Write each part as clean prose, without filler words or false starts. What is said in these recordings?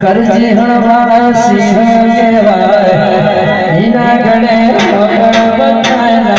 કરજી હણવાળા સિંહ કહેવાય એના ગળે પકડ બતાયલા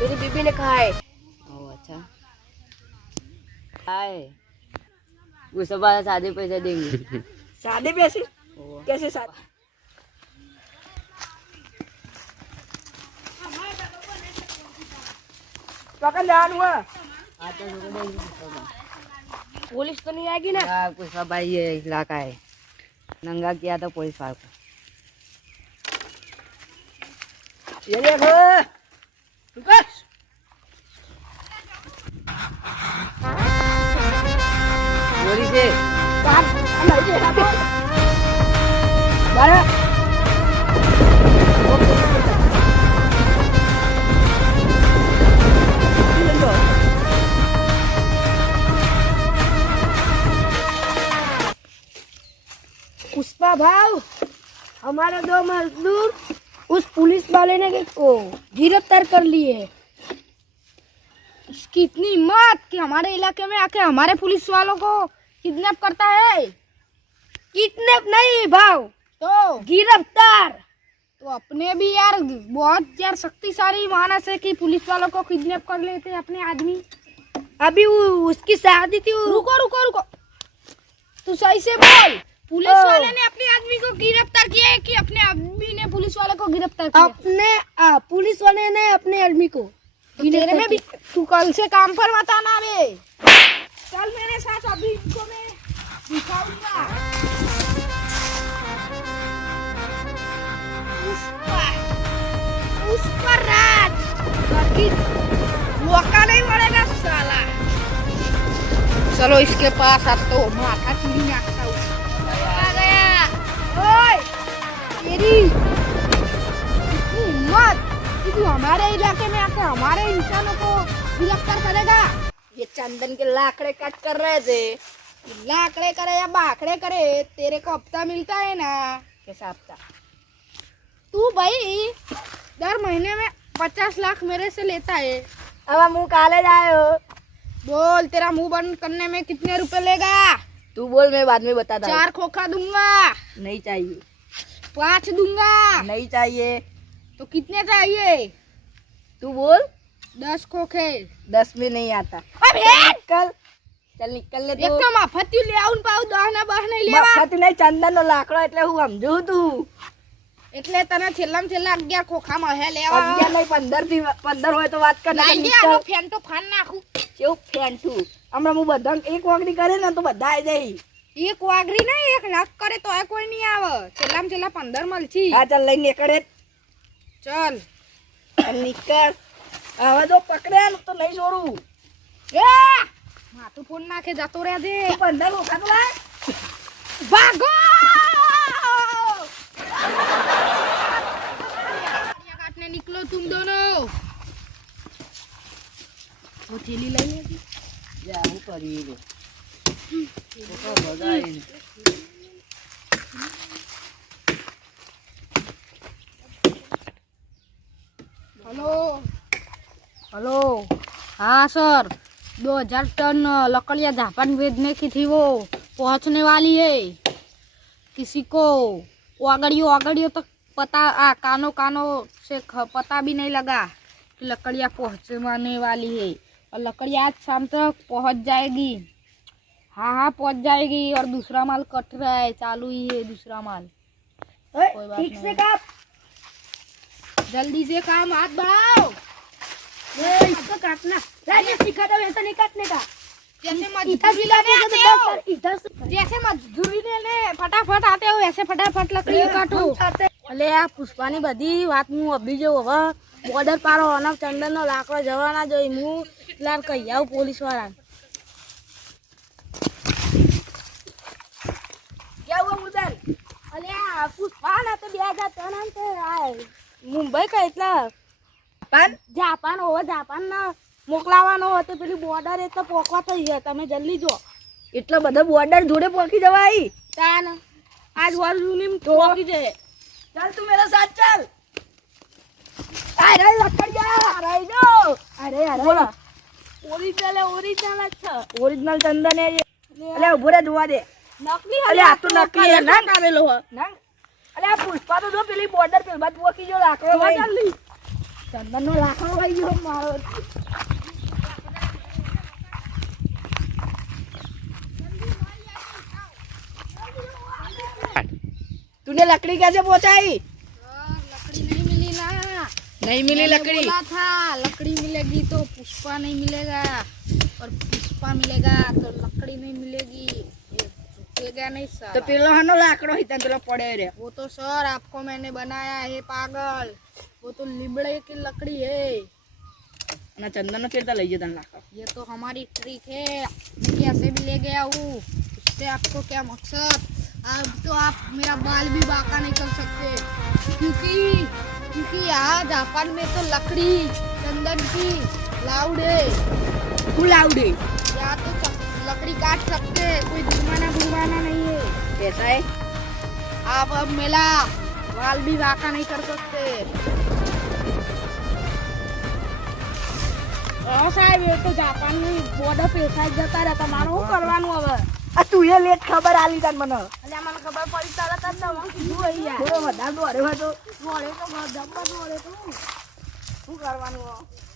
मेरी बीबी ने कहा है। ओह अच्छा हाय वो सब बात सादे पैसे देंगे। सादे पैसे कैसे सादे? पकड़ जान हुआ पुलिस तो नहीं आएगी ना? कुछ सब भाई ये इलाका है नंगा किया था पुलिस वाले को। ये देखो रुकस गोली से काम अंदर के हाथ बाहर पुष्पा भाव हमारे दो मजदूर उस पुलिस वाले ने को गिरफ्तार कर लिए। इसकी इतनी हिम्मत कि हमारे इलाके में आके हमारे पुलिस वालों को किडनैप करता है। किडनैप नहीं भाव तो गिरफ्तार। तो अपने भी यार बहुत यार शक्तिशाली मानस है कि पुलिस वालों को किडनैप कर लेते अपने आदमी। अभी उसकी शादी थी। रुको रुको रुको तू सही से बोल। पुलिस वाले ने अपने आदमी को गिरफ्तार किया है कि अपने आदमी ने पुलिस वाले को गिरफ्तार किया? अपने पुलिस वाले ने अपने आदमी को। तेरे में भी तू कल से काम पर मत आना बे। चल मेरे साथ अभी इनको मैं दिखाऊंगा। उस पर राज बाकी मौका नहीं मिलेगा साला। चलो इसके पास अब तो माथा चूड़ी नाचता हूँ। तेरी हिम्मत कि तू हमारे इलाके में आके हमारे इंसानों को गिरफ्तार करेगा? ये चंदन के लाकड़े कट कर रहे थे। लाकड़े करे या बाकड़े करे तेरे को हफ्ता मिलता है ना? कैसा हफ्ता? तू भाई दर महीने में 50 लाख मेरे से लेता है। अब मुंह काले जाए हो। बोल तेरा मुंह बंद करने में कितने रुपए लेगा? तू बोल मैं बाद में बता दूं। 4 खोखा दूंगा। नहीं चाहिए। 5 दूंगा। नहीं चाहिए। तो कितने चाहिए? तू बोल। 10 खोखे। 10 में नहीं आता। अबे चल निकल ले एक तो मफती ले आउन पाऊ દહના બહ નહીં લેવા મફત નહીં ચંદન નો લાકડો એટલે હું સમજુ તું એટલે તને છેલ્લામાં છેલ્લા 11 ખોખામાં હે લેવા 11 નહીં 15 થી 15 હોય તો વાત કર લાઈ દે આનો ફેન તો ફાન નાખું કેવું ફેંટું હમણાં હું બધા એક વાગડી કરે ને તો બધા આવી જાય એક વાગરી નહીં એક નક કરે તો કોઈ નહીં આવે છેલ્લામાં છેલ્લા 15 મળછી હા ચાલ લઈને નીકળે ચલ નીકળ હવે તો પકડે તો નહીં છોડું એ માથું ફોન નાખે જતો રહે દે 15 ઓખા તો લાય ભાગો काटने निकलो तुम दोनों। वो थैली लाई है जा હું કરી રે તો બગાઈ हेलो हेलो हाँ सर 2000 टन लकड़ियाँ जापान भेजने की थी, वो पहुंचने वाली है। किसी को वागड़ियों तक पता कानों से पता भी नहीं लगा कि लकड़ियाँ पहुंचने वाली है, और लकड़ियाँ आज शाम तक पहुंच जाएगी। हाँ पहुंच जाएगी, और दूसरा माल कट रहा है, चालू ही है दूसरा माल। कोई बात ठीक नहीं। से काट। जल्दी से काम हाथ बढ़ाओ। इसको काटना राजे सिखा दो, ऐसा नहीं काटने का। जैसे इधर मजदूरी से लेने काटो, आते हो, इधर से जैसे मजदूरी लेने फटाफट आते हो, ऐसे फटाफट लकड़ी काटो। એટલે આ પુષ્પાની બધી વાત હું અભી જો હવે બોર્ડર પારો અને ચંદનનો લાકડો જવાના જોઈ હું એટલા કહી આવું પોલીસ વાળા કેવું ઉદાર અલે આ પુષ્પા ના તો 2003 અંતે આ મુંબઈ કા એટલા પણ જાપાન હોવે જાપાન ના મોકલાવાનો હતો પેલી બોર્ડર એ તો પોકવા થઈ ગયા તમે જલ્દી જો એટલા બધા બોર્ડર જોડે પોકી જવાય તાન આજ વરજુની પોકી જાય चल तू मेरे साथ चल अरे लकड़िया अरे जो अरे बोला ओरिजिनल अच्छा ओरिजिनल चंदन है ये अरे उभो रे जोवा दे नकली अरे आ तो नकली है ना कावेलो हो ना अरे आ पुष्पा तो जो पेली बॉर्डर पे बात वो की जो लाकड़ो भाई जल्दी चंदन नो लाकड़ो भाई जो मारो तूने लकड़ी कैसे पहुंचाई लकड़ी नहीं मिली ना। नहीं मिली मैंने लकड़ी बोला था लकड़ी मिलेगी तो पुष्पा नहीं मिलेगा, और पुष्पा मिलेगा तो लकड़ी नहीं मिलेगी। ये रुकेगा नहीं सर। तो पेलो हनो लाकड़ो ही तन पेलो पड़े रे वो तो सर आपको मैंने बनाया है पागल, वो तो लिबड़े की लकड़ी है। ना चंदन केता लई जतन लाकड़ो ये तो हमारी ट्रिक है, मैं कैसे भी ले गया हूँ। उससे आपको क्या मकसद? अब तो आप मेरा बाल भी बांका नहीं कर सकते, क्योंकि यहाँ जापान में तो लकड़ी चंदन की लाउड है। लाउडे यहाँ तो लकड़ी काट सकते, कोई जुर्माना नहीं है। ऐसा है आप अब मेरा बाल भी बांका नहीं कर सकते। साहब ये तो जापान में बॉर्डर पे साइड जाता रहता, मारो શું કરવાનું હવે? आ तू ये लेट खबर आली तन મને અલ્યા મને ખબર પડી તારા તને હું કીધું હઈ યાર. થોડો વધારે દોડ્યો હતો વળે તો જબ્બર વળે તો શું કરવાનું હવે?